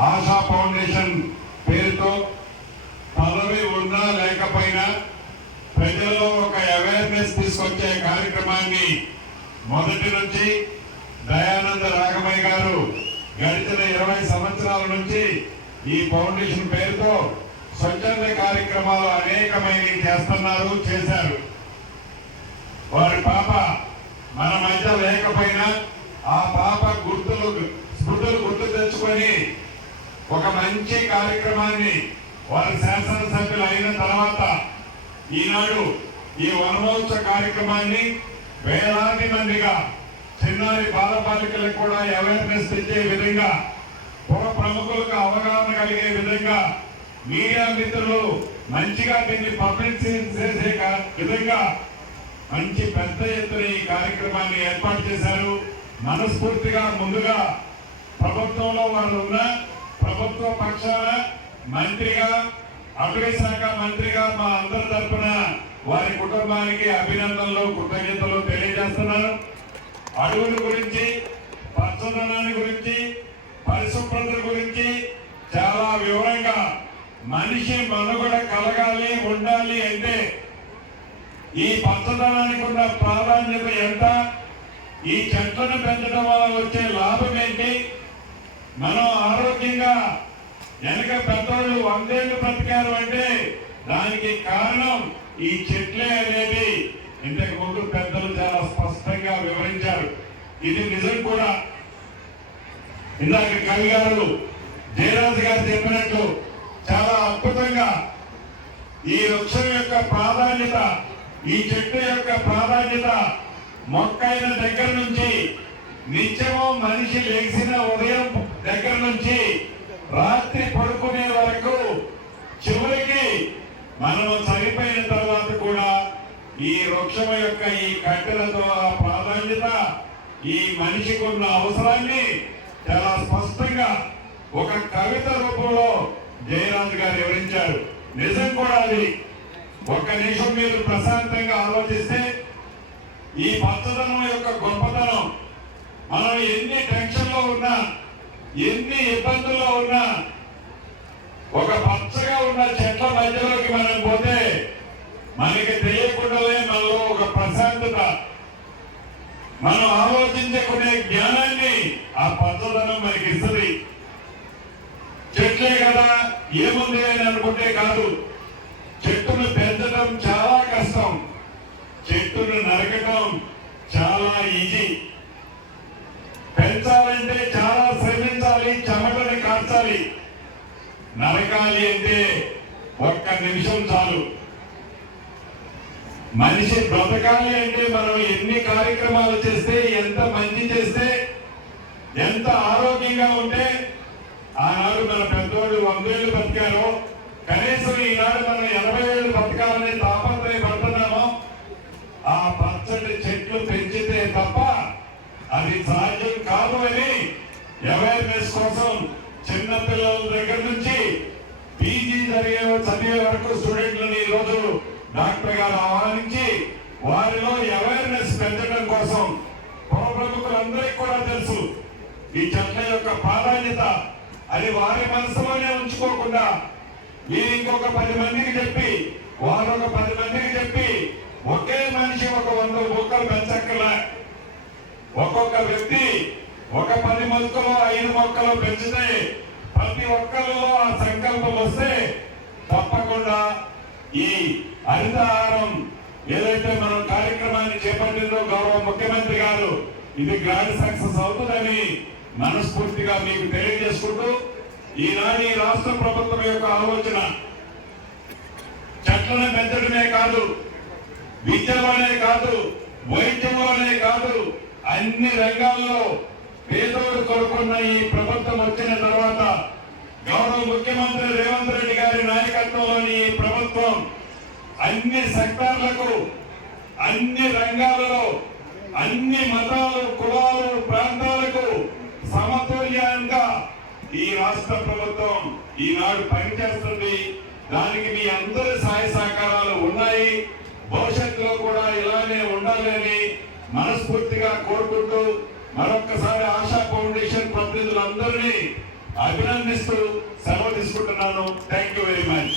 ASHA foundation పేరుతో పదవి ఉన్నా లేకపోయినా ప్రజల్లో ఒక అవేర్నెస్ తీసుకొచ్చే కార్యక్రమాన్ని మొదటి నుంచి దయానంద రాఘమయ్య గారు గడిచిన ఇరవై సంవత్సరాల నుంచి ఈ ఫౌండేషన్ పేరుతో స్వచ్ఛంద కార్యక్రమాలు అనేకమైనవి చేస్తున్నారు చేశారు. వారి పాప మన మధ్య లేకపోయినా ఆ పాప గుర్తులు తీసుకొని ఒక మంచి కార్యక్రమాన్ని వారి శాసనసభ్యులు అయిన తర్వాత ఈనాడు ఈ వనమోత్సవ కార్యక్రమాన్ని వేలాది మందిగా చిన్నారి బాలబాలికలకు కూడా అవేర్నెస్ తెచ్చే విధంగా పుర ప్రముఖులకు అవగాహన కలిగే విధంగా మీడియా మిత్రులు మంచిగా దీన్ని పబ్లిసిటీ చేసే విధంగా మంచి పెద్ద ఎత్తున ఈ కార్యక్రమాన్ని ఏర్పాటు చేశారు. మనస్ఫూర్తిగా ముందుగా ప్రభుత్వంలో వాళ్ళు ఉన్న ప్రభుత్వ పక్షాన మంత్రిగా అటవీ శాఖ మంత్రిగా మా అందరి తరపున వారి కుటుంబానికి అభినందనలు కృతజ్ఞతలు తెలియజేస్తున్నాను అడవుల గురించి పచ్చదనాన్ని గురించి పరిశుభ్రత గురించి చాలా వివరంగా మనిషి మనుగడ కలగాలి ఉండాలి అంటే ఈ పచ్చదనానికి ఉన్న ప్రాధాన్యత ఎంత? ఈ చెట్లను పెంచడం వల్ల వచ్చే లాభం ఏంటి? మనం ఆరోగ్యంగా వెనక పెద్దవాళ్ళు వందేళ్ళు బ్రతికారు అంటే దానికి కారణం ఈ చెట్లే అనేది ఇంతకు ముందు పెద్దలు చాలా స్పష్టంగా వివరించారు. ఇది నిజం కూడా. ఇందాక కవి గారు జయరాజు గారు చెప్పినట్లు చాలా అద్భుతంగా ఈ వృక్షం యొక్క ప్రాధాన్యత ఈ చెట్టు యొక్క ప్రాధాన్యత మొక్కైన దగ్గర నుంచి నిత్యము మనిషి లేచిన ఉదయం దగ్గర నుంచి రాత్రి పడుకునే వరకు చివరికి మనం చనిపోయిన తర్వాత కూడా ఈ వృక్షం యొక్క ఈ కట్టెలతో ఆ ప్రాధాన్యత ఈ మనిషికి ఉన్న అవసరాన్ని చాలా స్పష్టంగా ఒక కవిత రూపంలో జయరాజు గారు వివరించారు. నిజం కూడా అది. ఒక్క నిమిషం మీరు ప్రశాంతంగా ఆలోచిస్తే ఈ పచ్చదనం యొక్క గొప్పతనం. మనం ఎన్ని టెన్షన్లో ఉన్నా ఎన్ని ఇబ్బందుల్లో ఉన్నా ఒక పచ్చగా ఉన్న చెట్ల మధ్యలోకి మనం పోతే మనకి తెలియకుండానే మనలో ఒక ప్రశాంతత. మనం ఆలోచించకునే జ్ఞానాన్ని ఆ పచ్చదనం మనకి ఇస్తుంది. చెట్లే కదా ఏముంది అని అనుకుంటే కాదు. చెట్టును పెంచడం చాలా నరకాలి నరకాలి అంటే ఒక్క నిమిషం చాలు. మనిషి బ్రతకాలి అంటే మనం ఎన్ని కార్యక్రమాలు చేస్తే ఎంత మంచి చేస్తే ఎంత ఆరోగ్యంగా ఉంటే ఆనాడు మన పెద్దోళ్ళు వందేళ్ళు బతికారు కనీసం ఈనాడు మనం ఎనభై ఏళ్ళు బతకాలని తాపత్రయపడుతున్నాము ఆ పచ్చటి చెట్లు పెంచితే తప్ప అది సాధ్యం కాదు అని అవేర్నెస్ కోసం చిన్నపిల్లల దగ్గర నుంచి పీజీ జరిగే చదివే వరకు స్టూడెంట్లను రోజు డాక్టర్ గారు ఆహ్వానించి వారిలో అవేర్నెస్ పెంచడం కోసం పౌరప్రముఖులందరికీ కూడా తెలుసు. ఈ చెట్ల యొక్క ప్రాధాన్యత అది వారి మనసులోనే ఉంచుకోకుండా మీరు ఇంకొక పది మందికి చెప్పి వారు ఒక పది మందికి చెప్పి ఒకే మనిషి ఒక వంద మొక్కలు పెంచక్కల ఒక్కొక్క వ్యక్తి ఒక పది మొక్కలు ఐదు మొక్కలు పెంచితే ప్రతి ఒక్కరిలో ఆ సంకల్పం వస్తే తప్పకుండా ఈ హరితహారం ఏదైతే మనం కార్యక్రమాన్ని చేపట్టిందో గౌరవ ముఖ్యమంత్రి గారు ఇది గ్రాండ్ సక్సెస్ అవుతుందని మనస్ఫూర్తిగా మీకు తెలియజేసుకుంటూ ఈనాడు ఈ రాష్ట్ర ప్రభుత్వం యొక్క ఆలోచన చెట్లను పెంచడమే కాదు విద్యలోనే కాదు వైద్యంలోనే కాదు అన్ని రంగాల్లో పేదోడు కొడుకున్న ఈ ప్రభుత్వం వచ్చిన తర్వాత గౌరవ ముఖ్యమంత్రి రేవంత్ రెడ్డి గారి నాయకత్వంలోని ఈ ప్రభుత్వం అన్ని సెక్టార్లకు అన్ని రంగాలలో అన్ని మతాలు కులాలు ప్రాంతాలకు సమతుల్యంగా ఈ రాష్ట్ర ప్రభుత్వం ఈనాడు పనిచేస్తుంది. దానికి మీ అందరి సహాయ సహకారాలు ఉన్నాయి. భవిష్యత్తులో కూడా ఇలానే ఉండాలని మనస్ఫూర్తిగా కోరుకుంటూ మరొక్కసారి ఆశా ఫౌండేషన్ ప్రతినిధులందరినీ అభినందిస్తూ సెలవు తీసుకుంటున్నాను. Thank you very much